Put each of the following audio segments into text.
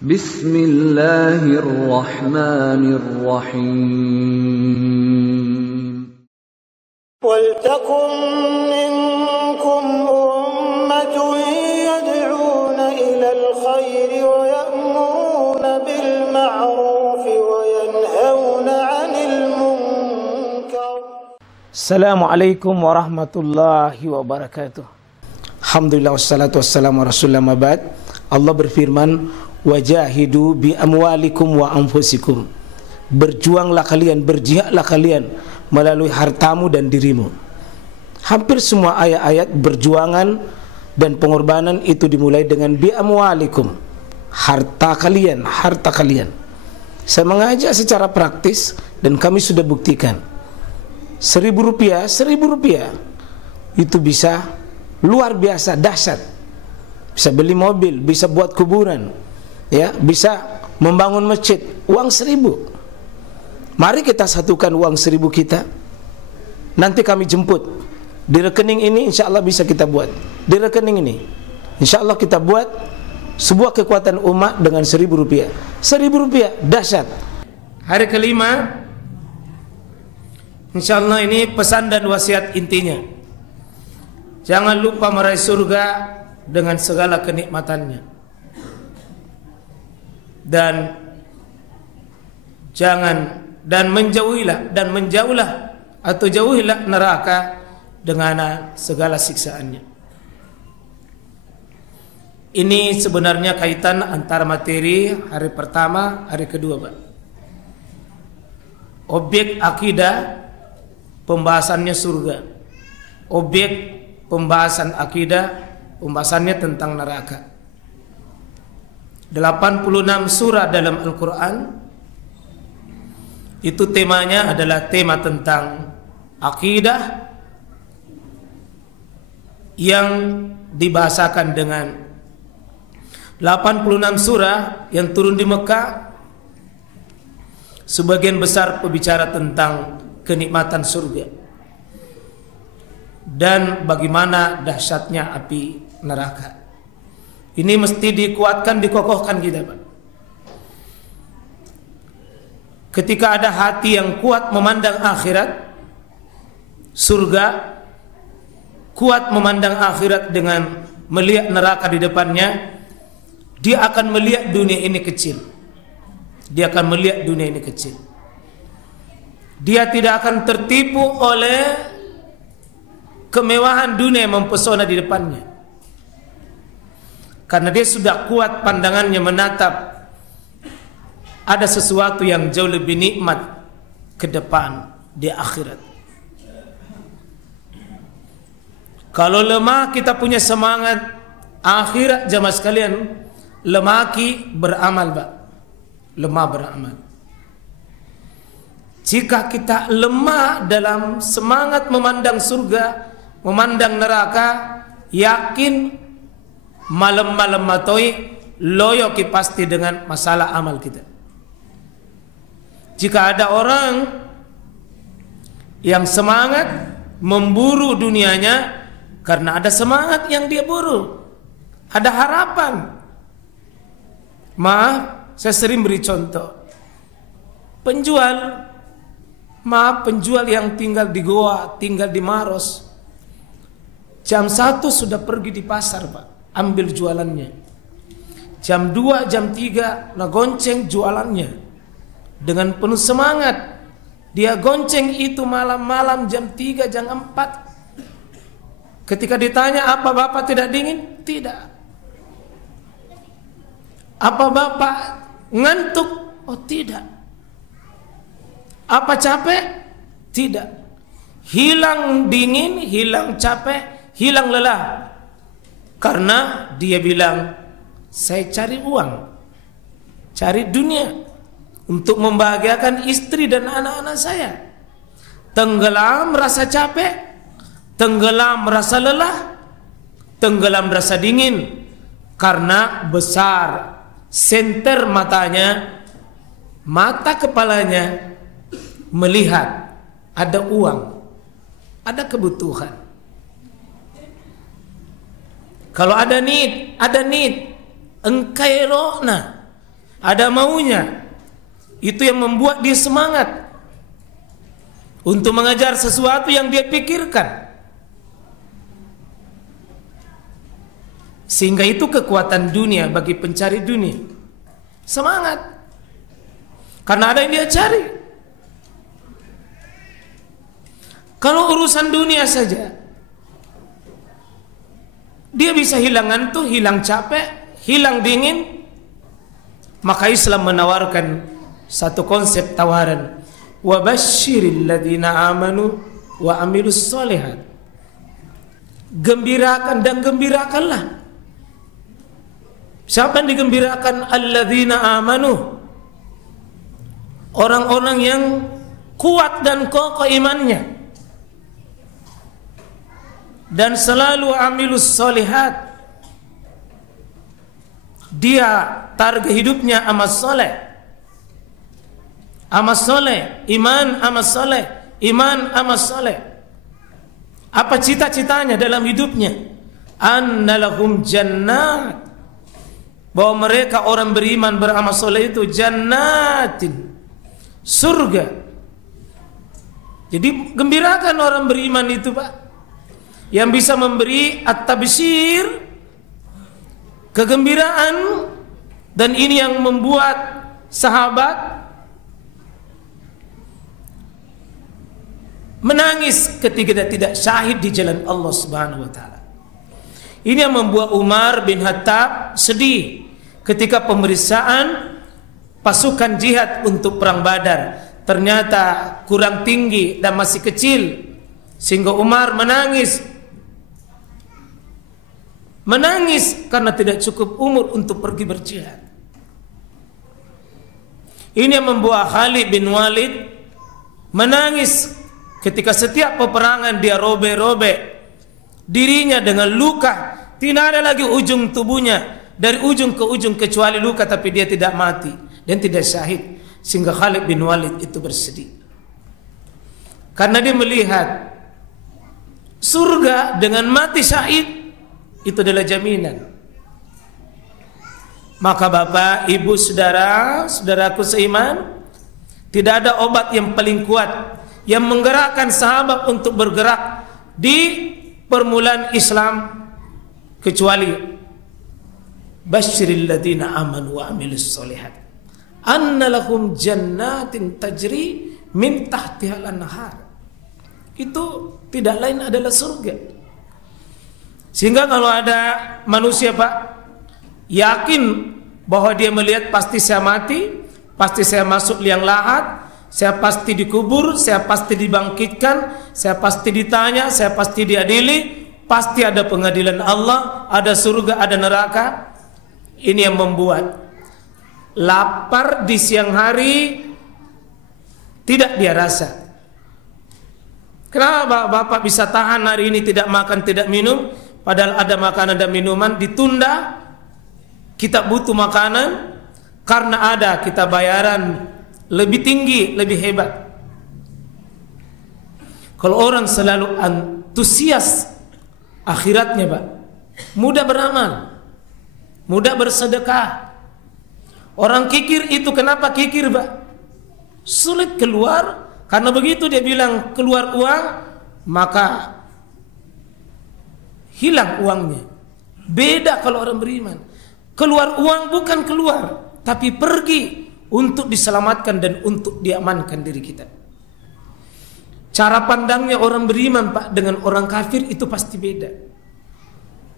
Bismillahirrahmanirrahim. وَلْتَكُنْ مِنْكُمْ أُمَّةٌ يَدْعُونَ إِلَى الْخَيْرِ وَيَأْمُرُونَ بِالْمَعْرُوفِ وَيَنْهَوْنَ عَنِ الْمُنْكَرِ. Assalamualaikum warahmatullahi wabarakatuh. Alhamdulillah wassalatu wassalamu ala rasulillah mabad. Allah berfirman, wajahidu bi amwalikum wa anfusikum. Berjuanglah kalian, berjihadlah kalian melalui hartamu dan dirimu. Hampir semua ayat-ayat berjuangan dan pengorbanan itu dimulai dengan bi amwalikum, harta kalian, harta kalian. Saya mengajak secara praktis dan kami sudah buktikan. Rp1.000 itu bisa luar biasa dahsyat. Bisa beli mobil, bisa buat kuburan, ya, bisa membangun masjid. Uang 1.000. Mari kita satukan uang 1.000 kita. Nanti kami jemput. Di rekening ini insya Allah bisa kita buat. Di rekening ini insya Allah kita buat sebuah kekuatan umat dengan Rp1.000. Rp1.000 dahsyat. Hari kelima, insya Allah ini pesan dan wasiat intinya. Jangan lupa meraih surga dengan segala kenikmatannya. Menjauhilah neraka dengan segala siksaannya. Ini sebenarnya kaitan antara materi hari pertama, hari kedua, Pak. Objek akidah pembahasannya surga. Objek pembahasan akidah pembahasannya tentang neraka. 86 surah dalam Al-Quran itu temanya adalah tema tentang akidah yang dibahasakan dengan 86 surah yang turun di Mekah. Sebagian besar berbicara tentang kenikmatan surga dan bagaimana dahsyatnya api neraka. Ini mesti dikuatkan, dikokohkan kita, Pak. Ketika ada hati yang kuat memandang akhirat, surga, kuat memandang akhirat dengan melihat neraka di depannya, dia akan melihat dunia ini kecil. Dia akan melihat dunia ini kecil. Dia tidak akan tertipu oleh kemewahan dunia yang mempesona di depannya. Karena dia sudah kuat pandangannya menatap ada sesuatu yang jauh lebih nikmat ke depan di akhirat. Kalau lemah kita punya semangat akhirat, jamaah sekalian, lemaki beramal, Pak. Lemah beramal. Jika kita lemah dalam semangat memandang surga, memandang neraka, yakin malam-malam matoi loyo ki pasti dengan masalah amal kita. Jika ada orang yang semangat memburu dunianya karena ada semangat yang dia buru, ada harapan. Maaf, saya sering beri contoh. Penjual yang tinggal di Goa, tinggal di Maros, jam 1 sudah pergi di pasar, Pak, ambil jualannya. Jam 2, jam 3 gonceng jualannya. Dengan penuh semangat dia gonceng itu malam-malam jam 3, jam 4. Ketika ditanya, apa Bapak tidak dingin? Tidak. Apa Bapak ngantuk? Oh tidak. Apa capek? Tidak. Hilang dingin, hilang capek, hilang lelah. Karena dia bilang, saya cari uang, cari dunia untuk membahagiakan istri dan anak-anak saya. Tenggelam rasa capek, tenggelam rasa lelah, tenggelam rasa dingin, karena besar senter matanya, mata kepalanya melihat ada uang, ada kebutuhan. Kalau ada need engkai rohna ada maunya. Itu yang membuat dia semangat untuk mengejar sesuatu yang dia pikirkan. Sehingga itu kekuatan dunia bagi pencari dunia. Semangat. Karena ada yang dia cari. Kalau urusan dunia saja, dia bisa hilang ngantuk, hilang capek, hilang dingin. Maka Islam menawarkan satu konsep tawaran. Wa basyiril ladzina amanu wa amilus sholihat. Gembirakan dan gembirakanlah. Siapa yang digembirakan? Alladzina amanu. Orang-orang yang kuat dan kokoh imannya dan selalu amilus sholihat. Dia target hidupnya amal soleh. Amal soleh, iman amal soleh, iman amal soleh. Apa cita-citanya dalam hidupnya? Annalahum jannat, bahwa mereka orang beriman beramal soleh itu jannatin, surga. Jadi gembirakan orang beriman itu, Pak, yang bisa memberi at-tabsyir, kegembiraan. Dan ini yang membuat sahabat menangis ketika dia tidak syahid di jalan Allah Subhanahu wa taala. Ini yang membuat Umar bin Khattab sedih ketika pemeriksaan pasukan jihad untuk perang Badar. Ternyata kurang tinggi dan masih kecil, sehingga Umar menangis. Menangis karena tidak cukup umur untuk pergi berjihad. Ini yang membuat Khalid bin Walid menangis ketika setiap peperangan dia robek-robek dirinya dengan luka. Tidak ada lagi ujung tubuhnya dari ujung ke ujung kecuali luka, tapi dia tidak mati dan tidak syahid. Sehingga Khalid bin Walid itu bersedih karena dia melihat surga dengan mati syahid itu adalah jaminan. Maka Bapak, Ibu, Saudara, saudaraku seiman, tidak ada obat yang paling kuat yang menggerakkan sahabat untuk bergerak di permulaan Islam kecuali basyiril ladzina amanu wa amilus sholihat anna lahum jannatin tajri min tahtihal anhar. Itu tidak lain adalah surga. Sehingga kalau ada manusia, Pak, yakin bahwa dia melihat pasti saya mati, pasti saya masuk liang lahat, saya pasti dikubur, saya pasti dibangkitkan, saya pasti ditanya, saya pasti diadili, pasti ada pengadilan Allah, ada surga, ada neraka. Ini yang membuat lapar di siang hari tidak dia rasa. Kenapa Bapak bisa tahan hari ini tidak makan, tidak minum, padahal ada makanan dan minuman ditunda? Kita butuh makanan karena ada kita bayaran lebih tinggi, lebih hebat. Kalau orang selalu antusias akhiratnya, Pak, mudah beramal, mudah bersedekah. Orang kikir itu kenapa kikir, Pak? Sulit keluar, karena begitu dia bilang keluar uang, maka hilang uangnya. Beda kalau orang beriman. Keluar uang bukan keluar, tapi pergi untuk diselamatkan dan untuk diamankan diri kita. Cara pandangnya orang beriman, Pak, dengan orang kafir itu pasti beda.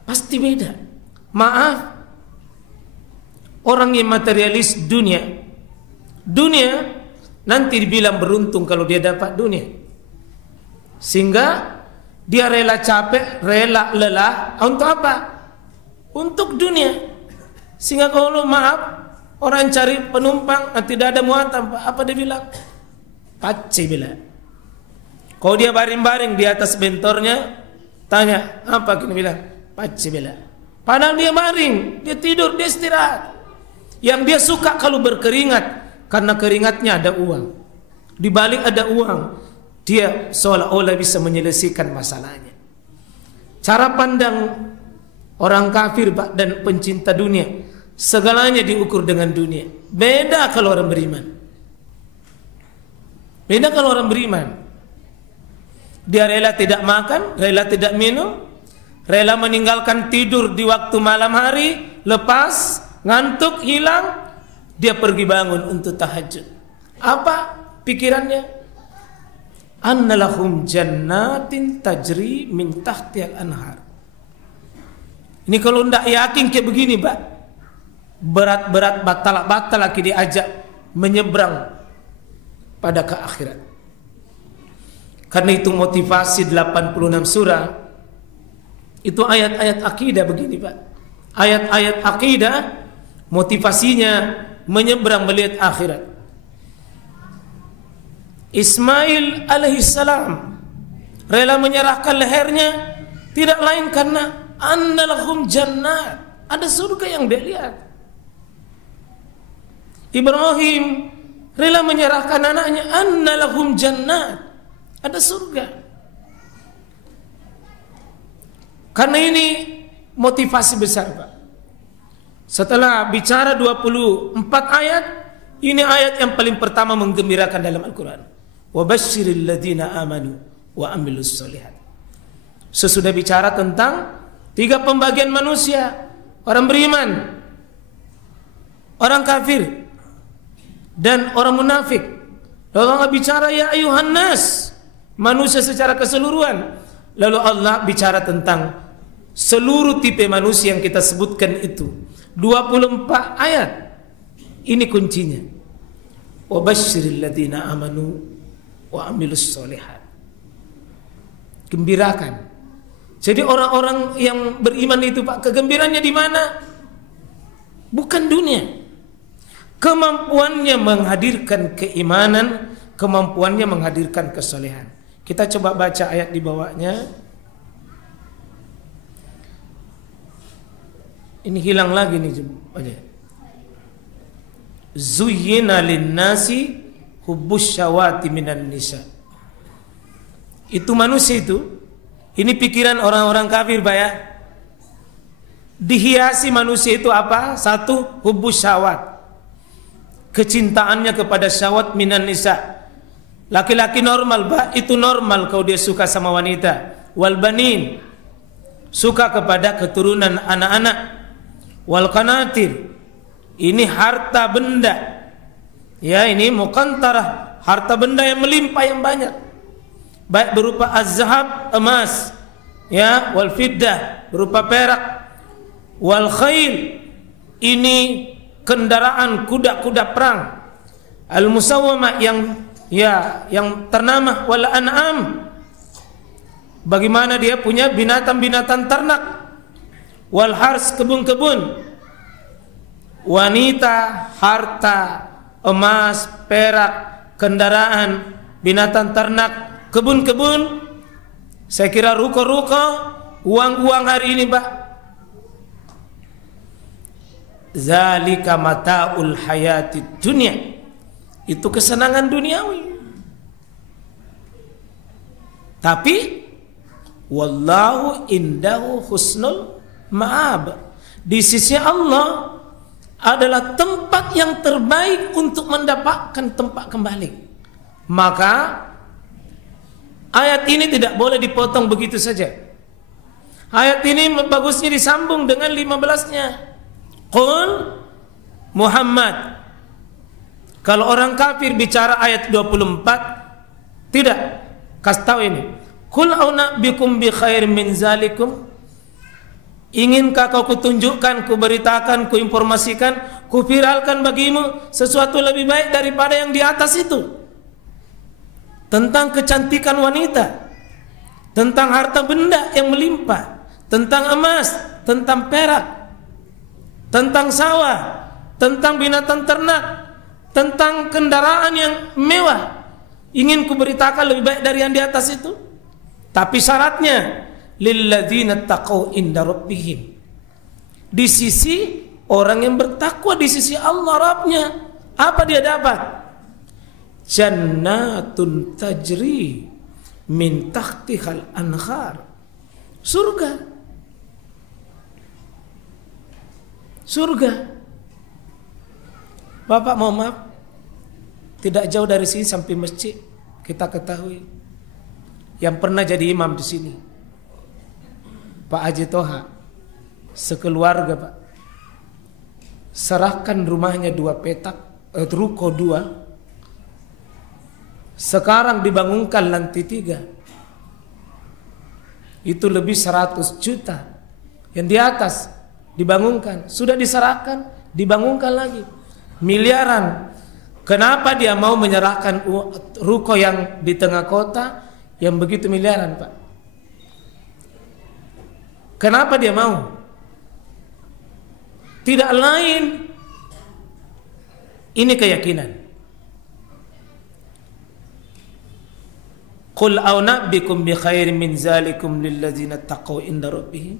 Pasti beda. Maaf, orang yang materialis dunia nanti dibilang beruntung kalau dia dapat dunia. Sehingga dia rela capek, rela lelah untuk apa? Untuk dunia. Sehingga kalau maaf, orang cari penumpang tidak ada muatan, apa dia bilang? Pace bilang. Kalau dia baring-baring di atas bentornya, tanya, apa kini bilang? Pace bilang. Padahal dia baring, dia tidur, dia istirahat. Yang dia suka kalau berkeringat, karena keringatnya ada uang. Di balik ada uang, dia seolah-olah bisa menyelesaikan masalahnya. Cara pandang orang kafir, Pak, dan pencinta dunia segalanya diukur dengan dunia. Beda kalau orang beriman. Beda kalau orang beriman. Dia rela tidak makan, rela tidak minum, rela meninggalkan tidur di waktu malam hari, lepas, ngantuk, hilang, dia pergi bangun untuk tahajud. Apa pikirannya? Annalahum jannatin tajri min tahtihal anhar. Ini kalau ndak yakin kayak begini, Pak, berat-berat batal lagi diajak menyeberang pada ke akhirat. Karena itu motivasi 86 surah itu ayat-ayat akidah begini, Pak. Ayat-ayat akidah motivasinya menyeberang melihat akhirat. Ismail alaihissalam rela menyerahkan lehernya tidak lain karena annalahum jannat, ada surga yang dia lihat. Ibrahim rela menyerahkan anaknya, annalahum jannat, ada surga. Karena ini motivasi besar, Pak. Setelah bicara 24 ayat, ini ayat yang paling pertama menggembirakan dalam Al-Quran. Wa basyiril ladzina amanu wa amilus solihat. Sesudah bicara tentang 3 pembagian manusia, orang beriman, orang kafir, dan orang munafik. Lalu Allah bicara ya ayuhan nas, manusia secara keseluruhan. Lalu Allah bicara tentang seluruh tipe manusia yang kita sebutkan itu. 24 ayat. Ini kuncinya. Wa basyiril ladzina amanu wa amilus solihat. Gembirakan. Jadi orang-orang yang beriman itu, Pak, kegembiraannya di mana? Bukan dunia. Kemampuannya menghadirkan keimanan, kemampuannya menghadirkan kesolehan. Kita coba baca ayat di bawahnya. Ini hilang lagi nih. Zuyyina lin-nasi hubbus syawati minan nisa. Itu manusia itu. Ini pikiran orang-orang kafir, Pak, ya. Dihiasi manusia itu apa? 1, hubbus syawat. Kecintaannya kepada syahwat minan nisa. Laki-laki normal, Pak, itu normal kalau dia suka sama wanita. Wal banin, suka kepada keturunan anak-anak. Wal qanatir, ini harta benda. Ya, ini muqantarah, harta benda yang melimpah yang banyak. Baik berupa az-zahab, emas, ya, wal fiddah, berupa perak. Wal khail, ini kendaraan kuda-kuda perang. Al-musawwamah, yang ternamah. Wal an'am, bagaimana dia punya binatang-binatang ternak. Wal hars, kebun-kebun. Wanita, harta, emas, perak, kendaraan, binatang ternak, kebun-kebun. Saya kira ruko-ruko, uang-uang hari ini, Pak. Zalika mata'ul hayatid dunya. Itu kesenangan duniawi. Tapi wallahu indahu husnul ma'ab. Di sisi Allah adalah tempat yang terbaik untuk mendapatkan tempat kembali. Maka ayat ini tidak boleh dipotong begitu saja. Ayat ini bagusnya disambung dengan 15-nya. Qul Muhammad. Kalau orang kafir bicara ayat 24, tidak. Kasih tahu ini. Qul a'unabbikum bi khair min zalikum. Inginkah kau kutunjukkan, kuberitakan, kuinformasikan, kuviralkan bagimu sesuatu lebih baik daripada yang di atas itu? Tentang kecantikan wanita, tentang harta benda yang melimpah, tentang emas, tentang perak, tentang sawah, tentang binatang ternak, tentang kendaraan yang mewah. Ingin kuberitakan lebih baik dari yang di atas itu? Tapi syaratnya lilladzina taqaw inda rabbihim. Di sisi orang yang bertakwa di sisi Allah Rabbnya, apa dia dapat? Jannatun tajri min tahtihal anhar. Surga. Surga. Bapak mohon maaf, tidak jauh dari sini sampai masjid kita ketahui yang pernah jadi imam di sini, Pak Haji Toha, sekeluarga Pak, serahkan rumahnya 2 petak, ruko 2, sekarang dibangunkan lantai 3, itu lebih 100 juta, yang di atas dibangunkan, sudah diserahkan, dibangunkan lagi, miliaran. Kenapa dia mau menyerahkan ruko yang di tengah kota yang begitu miliaran, Pak? Kenapa dia mau? Tidak lain, ini keyakinan. Qul a'unabbikum bi khairin min zalikum lilladzina taqaw inda rabbihim.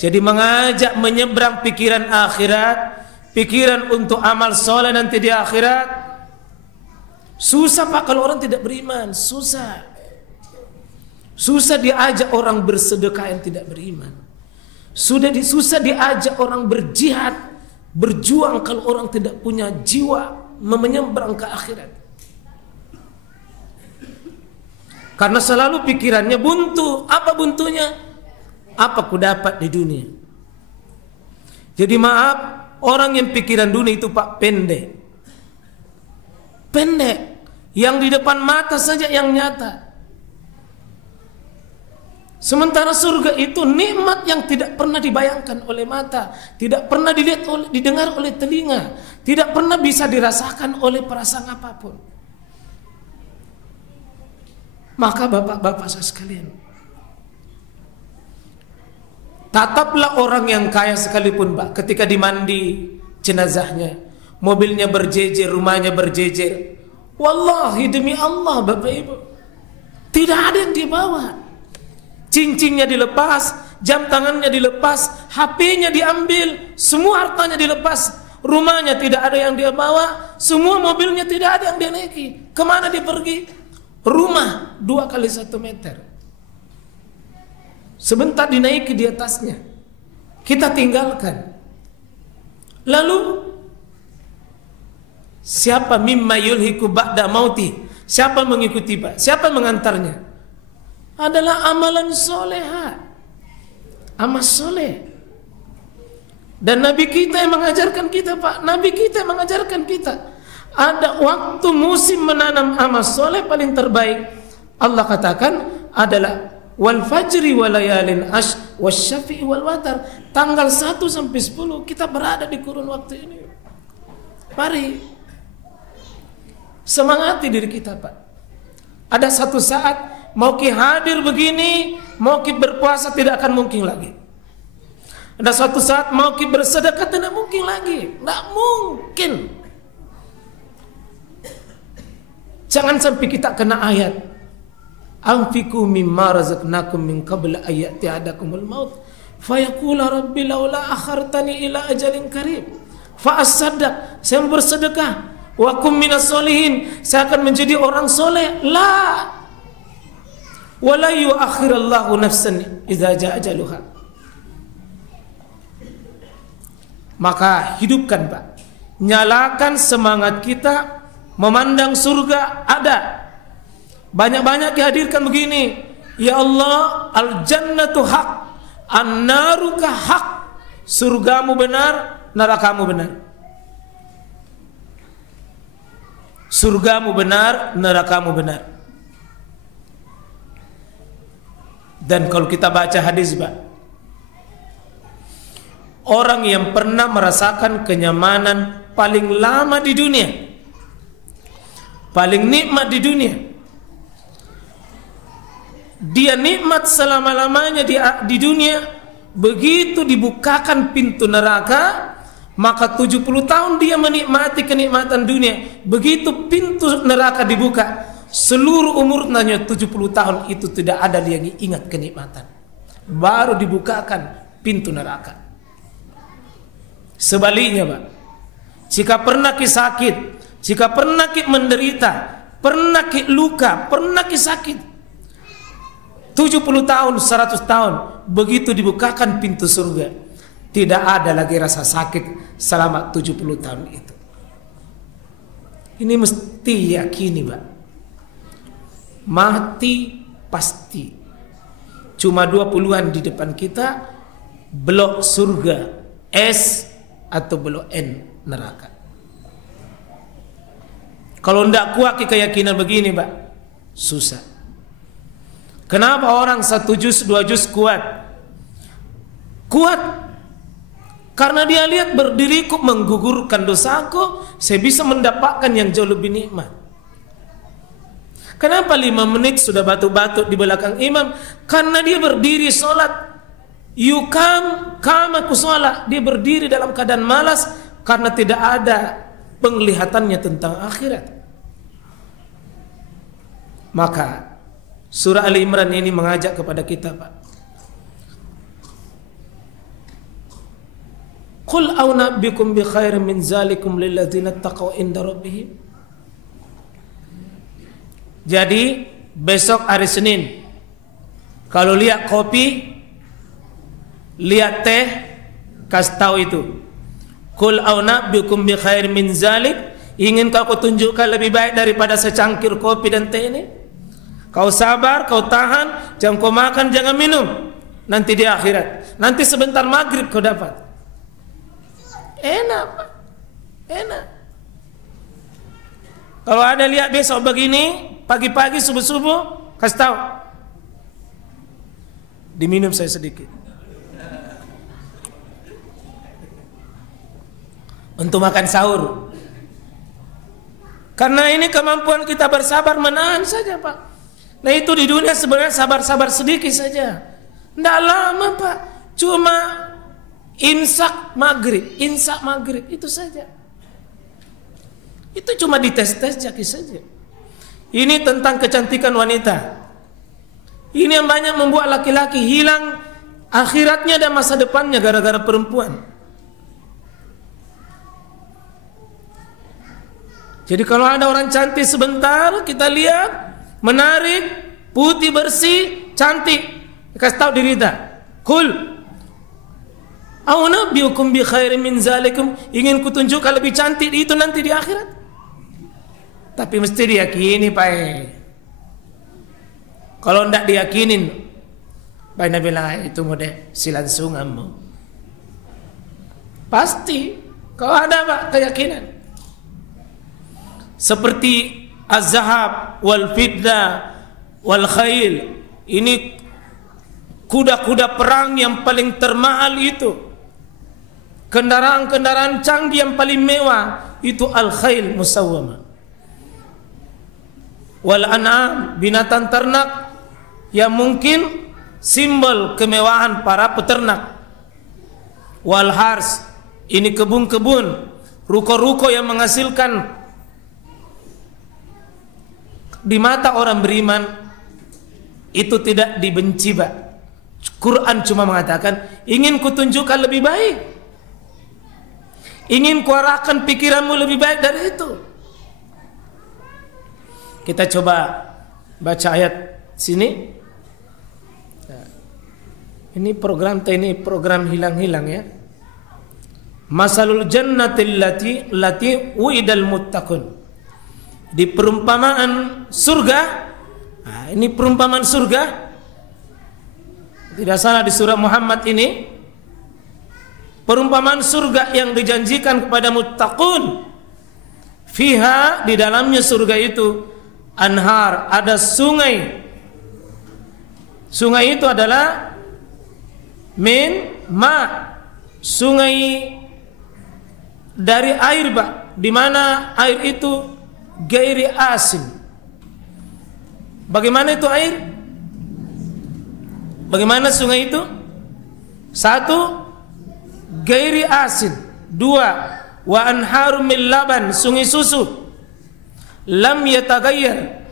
Jadi mengajak menyeberang pikiran akhirat, pikiran untuk amal soleh nanti di akhirat. Susah Pak kalau orang tidak beriman, susah. Susah diajak orang bersedekah yang tidak beriman. Susah diajak orang berjihad, berjuang kalau orang tidak punya jiwa menyeberang ke akhirat. Karena selalu pikirannya buntu. Apa buntunya? Apa ku dapat di dunia? Jadi maaf, orang yang pikiran dunia itu Pak pendek. Pendek, yang di depan mata saja yang nyata. Sementara surga itu nikmat yang tidak pernah dibayangkan oleh mata, tidak pernah didengar oleh telinga, tidak pernah bisa dirasakan oleh perasaan apapun. Maka bapak-bapak saya sekalian, tataplah orang yang kaya sekalipun Pak, ketika dimandi jenazahnya, mobilnya berjejer, rumahnya berjejer. Wallahi demi Allah Bapak Ibu, tidak ada yang dibawa. Cincinnya dilepas, jam tangannya dilepas, HP-nya diambil, semua hartanya dilepas. Rumahnya tidak ada yang dia bawa, semua mobilnya tidak ada yang dia naiki. Kemana dia pergi? Rumah 2 kali 1 meter. Sebentar dinaiki di atasnya, kita tinggalkan. Lalu siapa mimma yulhiku ba'da mauti? Siapa mengikuti Pak? Siapa mengantarnya? Adalah amalan soleha, amal soleh. Dan Nabi kita yang mengajarkan kita Pak, Nabi kita yang mengajarkan kita. Ada waktu musim menanam amal soleh paling terbaik. Allah katakan adalah wal fajri wal layalin ash wasyafi'i wal watar. Tanggal 1 sampai 10 kita berada di kurun waktu ini. Mari semangati diri kita Pak. Ada satu saat mau ki hadir begini, mau ki berpuasa tidak akan mungkin lagi. Ada suatu saat mau ki bersedekah tidak mungkin lagi, tidak mungkin. Jangan sampai kita kena ayat anfiqu mimma razaqnakum min qabl ayati ahadakumul maut fayaqula rabbi laula akhartani ila ajalin qarib fa asaddaq, saya bersedekah, wa kum minas solihin, saya akan menjadi orang soleh. La wala yuakhirallahu nafsan idza jaa ajaluha. Maka hidupkan Pak, nyalakan semangat kita memandang surga ada. Banyak-banyak dihadirkan begini, ya Allah, al jannatu haq, an-naruka haq, surgamu benar, nerakamu benar. Surgamu benar, nerakamu benar. Dan kalau kita baca hadis Pak, orang yang pernah merasakan kenyamanan paling lama di dunia, paling nikmat di dunia, dia nikmat selama-lamanya di dunia. Begitu dibukakan pintu neraka, maka 70 tahun dia menikmati kenikmatan dunia. Begitu pintu neraka dibuka, seluruh umurnya 70 tahun itu tidak ada dia yang ingat kenikmatan. Baru dibukakan pintu neraka. Sebaliknya Pak, jika pernah ki sakit, jika pernah ki menderita, pernah ki luka, pernah ki sakit, 70 tahun, 100 tahun, begitu dibukakan pintu surga, tidak ada lagi rasa sakit selama 70 tahun itu. Ini mesti yakini, Pak. Mati pasti. Cuma 20-an di depan kita, blok surga S atau blok N neraka. Kalau tidak kuat keyakinan begini, Pak, susah. Kenapa orang 1 juz 2 juz kuat? Kuat karena dia lihat berdiriku menggugurkan dosaku, saya bisa mendapatkan yang jauh lebih nikmat. Kenapa 5 menit sudah batuk-batuk di belakang imam? Karena dia berdiri sholat. Kama ku sholat. Dia berdiri dalam keadaan malas karena tidak ada penglihatannya tentang akhirat. Maka surah Ali Imran ini mengajak kepada kita, Pak. Qul a'unabbikum bi khairin min zalikum lilladzina taqaw inda rabbihim. Jadi besok hari Senin, kalau lihat kopi, lihat teh, kasih tahu itu. Qul a'unabbikum bi khairin min zalik. Ingin kau tunjukkan lebih baik daripada secangkir kopi dan teh ini? Kau sabar, kau tahan, jangan kau makan, jangan minum. Nanti di akhirat, nanti sebentar maghrib kau dapat. Enak, Pak. Enak. Kalau ada lihat besok begini, pagi-pagi subuh-subuh, kasih tahu. Diminum saya sedikit. Untuk makan sahur. Karena ini kemampuan kita bersabar menahan saja, Pak. Nah itu di dunia sebenarnya sabar-sabar sedikit saja. Tidak lama, Pak. Cuma imsak maghrib itu saja. Itu cuma dites-tes saja. Ini tentang kecantikan wanita. Ini yang banyak membuat laki-laki hilang akhiratnya dan masa depannya gara-gara perempuan. Jadi kalau ada orang cantik sebentar kita lihat, menarik, putih bersih, cantik, kasih tahu diri kita, Qul a'unabbiukum bi khairin min zalikum. Ingin kutunjukkan lebih cantik itu nanti di akhirat. Tapi mesti diyakini, Pak. Kalau tidak diyakinin, Pak Nabi bilang itu mode silansunganmu. Pasti kalau ada, Pak, keyakinan. Seperti az-zahab wal fidda wal khail. Ini kuda-kuda perang yang paling termahal itu. Kendaraan-kendaraan canggih yang paling mewah itu al-khail musawwamah. Wal an'am, binatang ternak yang mungkin simbol kemewahan para peternak. Wal hars, ini kebun-kebun, ruko-ruko yang menghasilkan. Di mata orang beriman itu tidak dibenci, Pak. Quran cuma mengatakan ingin kutunjukkan lebih baik, ingin kuarahkan pikiranmu lebih baik dari itu. Kita coba baca ayat sini. Ini program hilang-hilang ya. Masalul jannatil lati uidal muttaqun. Di perumpamaan surga, nah, ini perumpamaan surga. Tidak salah di surah Muhammad ini. Perumpamaan surga yang dijanjikan kepada muttaqun. Fiha, di dalamnya surga itu anhar, ada sungai. Sungai itu adalah min ma, sungai dari air, Pak. Di mana air itu gairi asin. Bagaimana itu air? Bagaimana sungai itu? 1, gairi asin. 2, wa anharum min laban, sungai susu. Lam yataghayyar,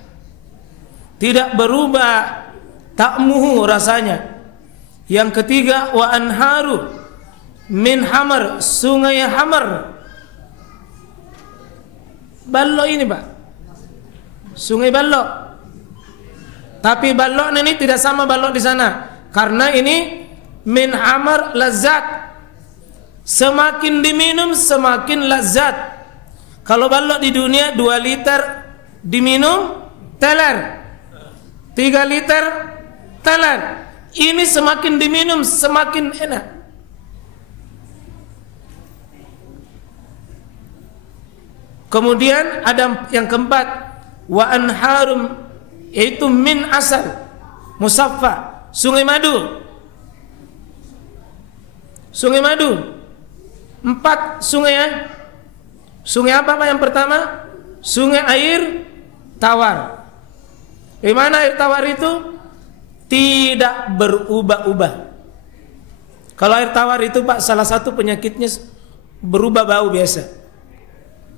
tidak berubah ta'muhu, rasanya. Yang ketiga, wa anharu min hamar, sungai hamar. Balok ini, Pak, sungai balok. Tapi balok ini tidak sama balok di sana, karena ini min hamar lazat, Semakin diminum semakin lazat. Kalau balok di dunia 2 liter diminum teler, 3 liter teler. Ini semakin diminum semakin enak. Kemudian ada yang keempat, wa anharum, yaitu min asal musaffa, sungai madu. Sungai madu 4 sungai ya. Sungai apa Pak yang pertama? Sungai air tawar. Bagaimana air tawar itu? Tidak berubah-ubah. Kalau air tawar itu Pak, salah satu penyakitnya berubah bau biasa.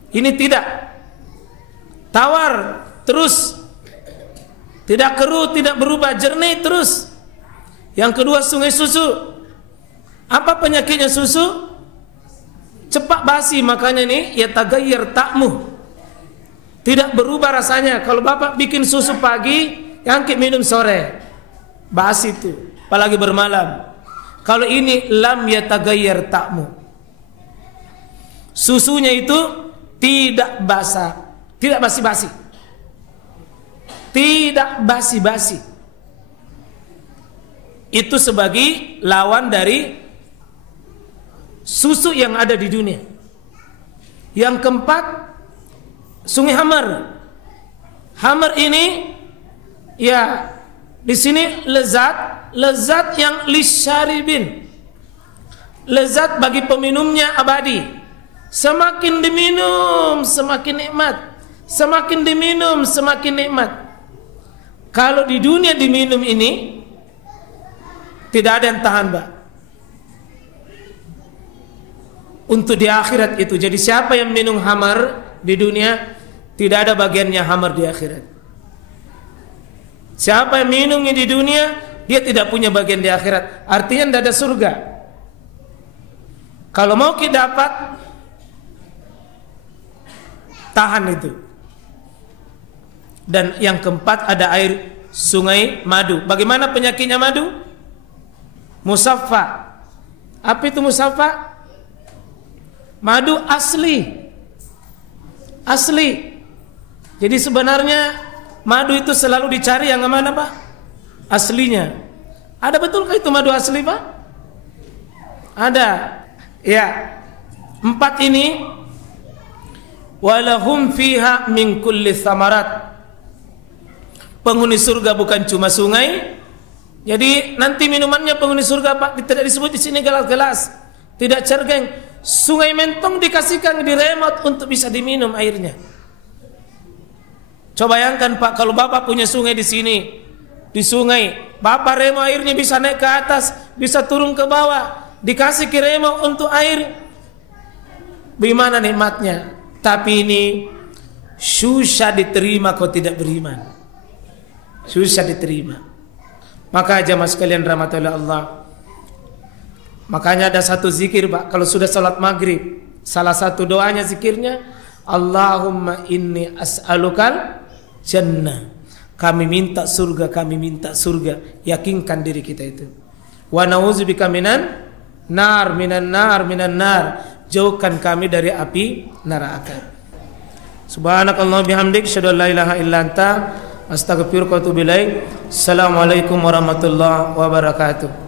Ini tidak. Tawar terus, tidak keruh, tidak berubah, jernih terus. Yang kedua sungai susu. Apa penyakitnya susu? Cepat basi, makanya nih ya tagayyar ta'muh. Tidak berubah rasanya. Kalau Bapak bikin susu pagi, yang minum sore, basi itu, apalagi bermalam. Kalau ini lam ya tagayyar ta'muh. Susunya itu tidak basah, tidak basi-basi. Tidak basi-basi. Itu sebagai lawan dari susu yang ada di dunia. Yang keempat, sungai Hamar. Hamar ini ya di sini lezat yang lisyaribin. Lezat bagi peminumnya abadi. Semakin diminum semakin nikmat. Semakin diminum semakin nikmat. Kalau di dunia diminum ini tidak ada yang tahan, Pak. Untuk di akhirat itu. Jadi siapa yang minum hamar di dunia, tidak ada bagiannya hamar di akhirat. Siapa yang minumnya di dunia, dia tidak punya bagian di akhirat. Artinya tidak ada surga. Kalau mau kita dapat, tahan itu. Dan yang keempat ada air sungai madu. Bagaimana penyakitnya madu? Musaffa. Apa itu musaffa? Madu asli. Asli. Jadi sebenarnya madu itu selalu dicari yang mana, Pak? Aslinya. Ada betulkah itu madu asli, Pak? Ada. Ya. 4 ini, walahum fiha min kulli thamarat. Penghuni surga bukan cuma sungai. Jadi nanti minumannya penghuni surga, Pak, tidak disebut di sini gelas-gelas. Tidak cergeng. Sungai Mentong dikasihkan di remote untuk bisa diminum airnya. Coba bayangkan, Pak, kalau Bapak punya sungai di sini, di sungai, Bapak remo airnya bisa naik ke atas, bisa turun ke bawah, dikasih ke remote untuk air. Bagaimana nikmatnya? Tapi ini susah diterima kau tidak beriman. Susah diterima. Maka jamaah sekalian rahmatullah Allah. Makanya ada satu zikir, Pak, kalau sudah salat maghrib, salah satu doanya zikirnya, Allahumma inni as'alukal jannah. Kami minta surga, kami minta surga. Yakinkan diri kita itu. Wa na'udzubika minan nar, minan nar, minan nar. Jauhkan kami dari api neraka. Subhanakallah bihamdik, asyhadu an la ilaha illa anta, astaghfiruka wa atubu ilaik. Assalamualaikum warahmatullahi wabarakatuh.